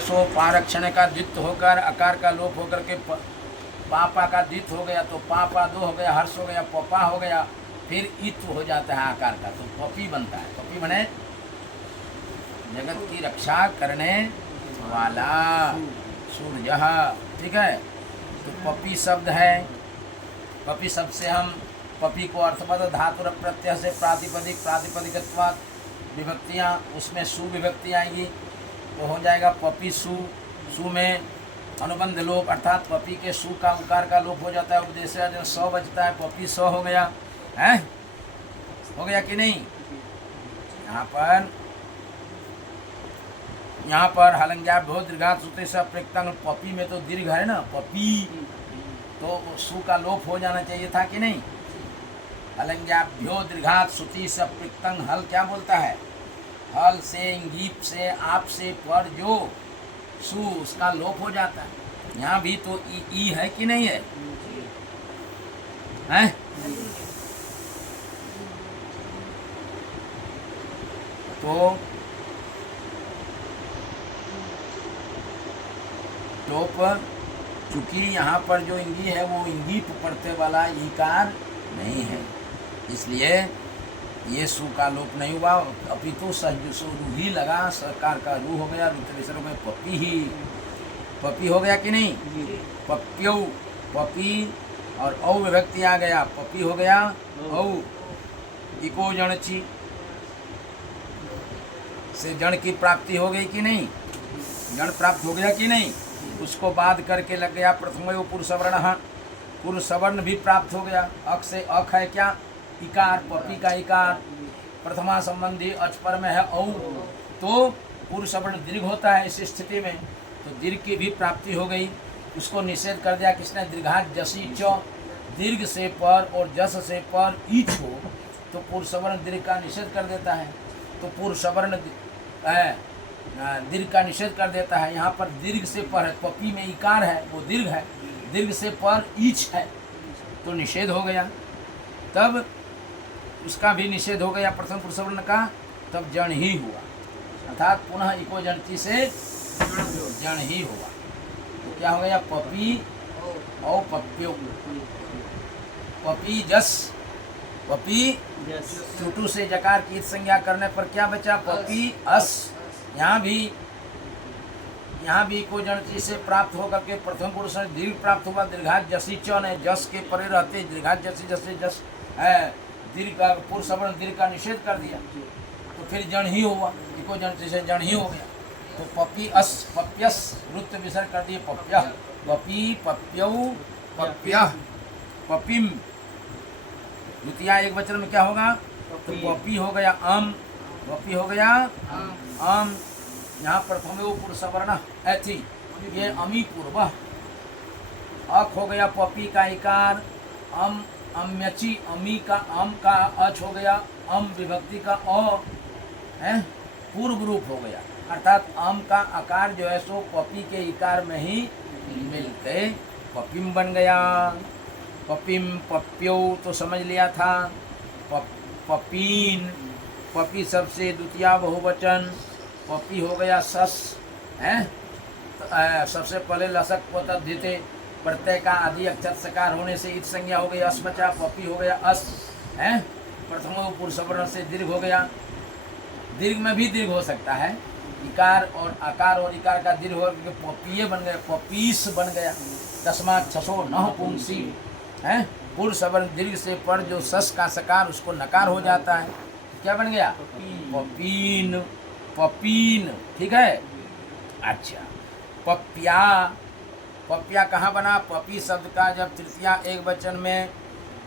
सो पारक्षण का द्वित्व होकर आकार का लोप होकर के पापा का द्वित्व हो गया, तो पापा दो हो गया, हर्ष हो गया, पपा हो गया, फिर इत्व हो जाता है आकार का, तो पपी बनता है। पपी बने जगत की रक्षा करने वाला सूर्य, ठीक है। तो पपी शब्द है, पपी शब्द से हम पपी को अर्थपद धातु प्रत्यय से प्रातिपदिक प्रातिपदिकत्वात् विभक्तियाँ, उसमें सु विभक्ति आएगी तो हो जाएगा पपी सु। सु में अनुबंध लोप अर्थात पपी के सु का उकार का लोप हो जाता है, उपदेश जो सौ बचता है, पपी सौ हो गया है, हो गया कि नहीं। यहाँ पर हलंग्याभ्यो दीर्घात सूत्र से प्रत्यंग, पपी में तो दीर्घ है ना, पपी तो सु का लोप हो जाना चाहिए था कि नहीं। हलंग्याभ्यो दीर्घात श्रुति से प्रत्यंग, हल क्या बोलता है, हल से इंगीप से आप से पर जो सु उसका लोप हो जाता है। यहाँ भी तो ई है कि नहीं है, हैं? तो पर चूंकि यहाँ पर जो इंगी है वो इंगीप पढ़ते वाला ईकार नहीं है, इसलिए ये सु का लोप नहीं हुआ, अपितु सु ही लगा, सरकार का रू हो गया, वितरेश्वर में पपी ही, पपी हो गया कि नहीं। पप्यो पपी और औ विभक्ति आ गया, पपी हो गया औ, इको जणची से जण की प्राप्ति हो गई कि नहीं, जण प्राप्त हो गया कि नहीं। उसको बाद करके लग गया प्रथम पुरुषवर्ण, पुरुषवर्ण भी प्राप्त हो गया। अक से अक है क्या, इकार, पपी का इकार प्रथमा संबंधी अचपर में है औ, तो पुरुषवर्ण दीर्घ होता है इस स्थिति में, तो दीर्घ की भी प्राप्ति हो गई। उसको निषेध कर दिया किसने, दीर्घात जसी च, दीर्घ से पर और जस से पर ईच हो तो पुरुषवर्ण दीर्घ का निषेध कर देता है, तो पुरुषवर्ण दीर्घ का निषेध कर देता है। यहाँ पर दीर्घ से पर है, पपी में इकार है वो दीर्घ है, दीर्घ से पर ईच है तो निषेध हो गया, तब उसका भी निषेध हो गया प्रथम पुरुषवर्ण का, तब जन ही हुआ, अर्थात पुनः इको जनती से जन ही हुआ। तो क्या हो गया, पपी और पप्यो, पपी जस, पपी चुटू से जकार की संज्ञा करने पर क्या बचा, पपी अस। यहाँ भी को जनची से प्राप्त होकर के प्रथम पुरुष में दीर्घ प्राप्त हुआ, दीर्घात जसी च ने, जस के परे रहते दीर्घात जसी जैसे जस है, दीर्घ का पुरुषवर्ण दीर्घ का निषेध कर दिया, तो फिर जन ही हुआ, इको जनची से जन ही हो गया। तो पपी अस पप्यस वृत्त विसर्ग कर दिए, पप्य पपी पप्यौ पप्य पपिम, द्वितीया एक वचन में क्या होगा, तो पपी हो गया अम, पपी हो गया अम। यहाँ प्रथम पुरुषवर्ण ऐथी, ये अमी पूर्व, अक हो गया पपी का इकार, अम अम्यची, अमी का अम का अच हो गया, अम विभक्ति का अ है, पूर्व रूप हो गया, अर्थात अम का आकार जो है सो पपी के इकार में ही मिलते पपिम बन गया। पपिम पप्यो तो समझ लिया था, पपीन, पपी सबसे द्वितीया बहुवचन, पपी हो गया सस है, सबसे पहले लसक पोतद्धिते प्रत्यय का आदि अक्षर सकार होने से इत संज्ञा हो गई, अस बचा, पपी हो गया अस है, प्रथम पुरुषवर्ण से दीर्घ हो गया, दीर्घ में भी दीर्घ हो सकता है, इकार और आकार और इकार का दीर्घ हो गया, पपीय बन गया, पपीस बन गया, तस्मात् छसो नह पुंसी है, पुरुषवर्ण दीर्घ से पर जो सस का सकार उसको नकार हो जाता है, क्या बन गया, पपीन, पपीन, ठीक है। अच्छा, पप्या, पप्या कहाँ बना, पपी शब्द का जब तृतीया एक वचन में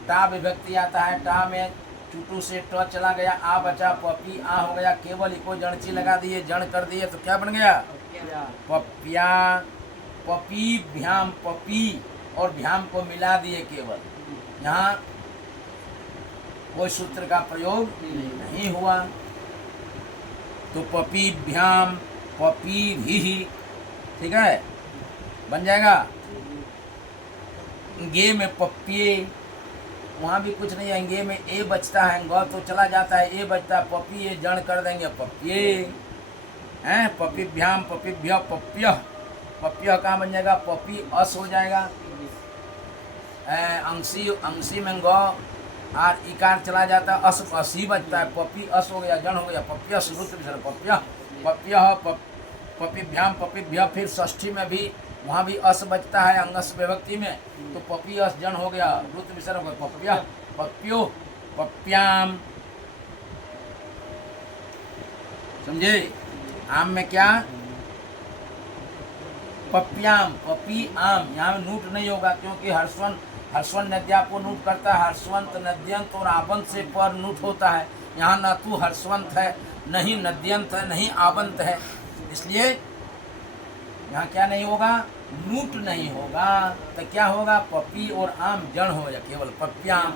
टा विभक्ति आता है, टा में चुटू से ट चला गया, आ बचा, पपी आ हो गया, केवल इको जणची लगा दिए, जण कर दिए, तो क्या बन गया, पप्या। पपी भ्याम, पपी और भ्याम को मिला दिए केवल, यहाँ कोई सूत्र का प्रयोग नहीं हुआ, तो पपी भ्याम, पपी भी, ठीक है, बन जाएगा। गे में पपिए, वहाँ भी कुछ नहीं है, गे में ए बचता है, ग तो चला जाता है, ए बचता है, पपिए जण कर देंगे पपिए हैं, पपिभ्याम पपिभ्य पप्य, पप्य कहाँ बन जाएगा, पपी अस हो जाएगा, अंशी अंशी में गौ और इकार चला जाता है, अस असी बचता है, पपी अस हो गया, जन हो गया, पप्य रुत विसर्ग, पप्य पप्य पपिभ्याम पपिभ्य, फिर षष्ठी में भी वहाँ भी अस बचता है अंगस विभक्ति में, तो पपी अस जन हो गया, रुत विसर्ग हो गया, पप्य पप्यो पप्याम, समझे। आम में क्या, पप्याम, पपी आम, यहाँ नूट नहीं होगा क्योंकि हर्षवन नद्या को नूट करता है, हर्षवंत नद्यंत और आबंत से पर नूट होता है, यहाँ ना तो हर्षवंत है, नहीं नद्यंत है, नहीं आबंत है, इसलिए यहाँ क्या नहीं होगा, नूट नहीं होगा, तो क्या होगा, पपी और आम जड़ हो जाए, केवल पप्याम,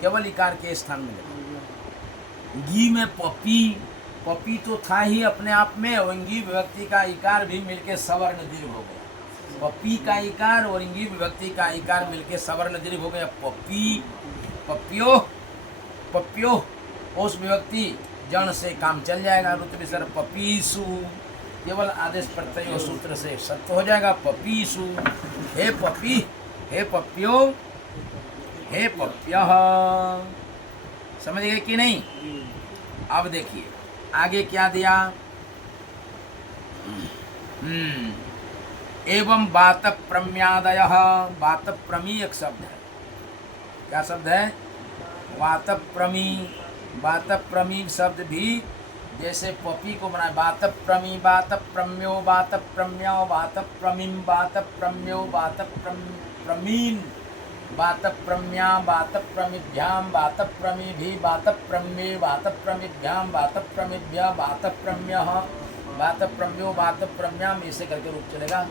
केवल इकार के स्थान में लगा। गी में पपी, पपी तो था ही अपने आप में, और इंगी विभक्ति का इकार भी मिलके सवर्ण दीर्घ हो गया, पपी का इकार और इंगी विभक्ति का इकार मिलके सवर्ण दीर्घ हो गया, पपी पप्यो पप्यो, उस विभक्ति जन से काम चल जाएगा, रुत विसर्ग पपीसु, केवल आदेश प्रत्यय सूत्र से सत्य हो जाएगा, पपीसु, हे पपी, हे पप्यो, हे पप्य, समझ गए कि नहीं। अब देखिए आगे क्या दिया, एवं बात प्रम्यादय, बात प्रमी एक शब्द है, क्या शब्द है, बात प्रमी, बात प्रमी शब्द भी जैसे पपी को बनाए, बात प्रमी, बात प्रम्यो, बात प्रम्यो, बात प्रमीम, बात प्रम्यो, बात प्रमीन, बात प्रम्या, बात प्रमिभ्याम, बात प्रमिभि, बात प्रम्ये, बात प्रमिभ्याम, बात प्रमिभ्य, बात प्रम्य, बात प्रम्यो, बात प्रम्याम, ऐसे करके रूप चलेगा।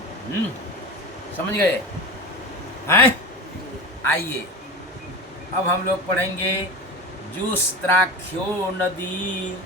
समझ गए हैं। आइए अब हम लोग पढ़ेंगे जुस्त्राख्यो नदी,